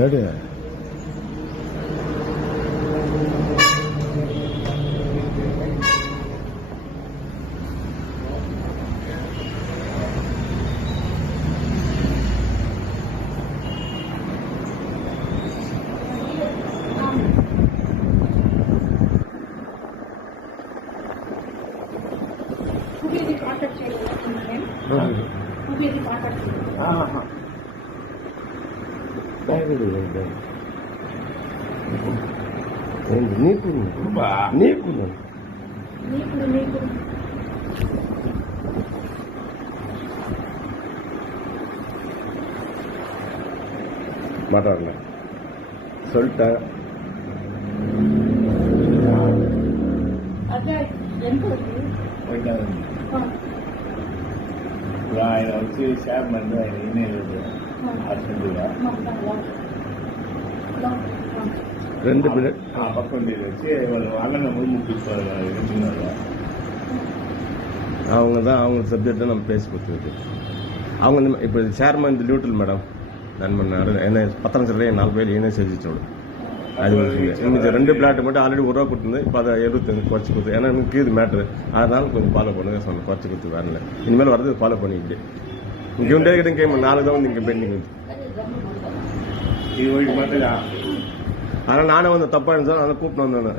Ready నీకు మాట్లాడలే சொல்லிட்டேன் ఆయన వచ్చి షాప్ మంది ఆయన ఈయన అర్జెంటుగా ரெண்டு மினிட் ఆ పక్క ఉండేది వచ్చి వాళ్ళని ముందు ముప్పిస్తారు அவங்க தான் அவங்க சப்ஜெக்டை நம்ம பேசி கொடுத்துருக்கு. அவங்க இப்போ சேர்மன் డ్యూటీలు మేడం దాన్ని మన என்ன பத்திரம் சொல்ல 4 பேர் ஏனே செஞ்சிச்சோடு அது இன்னைக்கு 2 பிளாட் மட்டும் ஆல்ரெடி ஒரு ரூபா கொடுத்துருந்து இப்போ அதை 75 குறைச்சி கொடுத்து ஏன்னா எனக்கு இது மேட்ரு அதனால கொஞ்சம் ஃபாலோ பண்ணுங்க சொன்ன குறைச்சி கொடுத்து வரல இனிமேல் வரது ஃபாலோ பண்ணிக்கிட்டு இங்கே உண்டே கிட்ட 4 தான் வந்து இங்கே பெண்டிங் வந்து ఈ రోజు మాత్రం ஆனால் நானே வந்து தப்பாக இருந்துச்சு அதை கூப்பிட்டு வந்தேன்.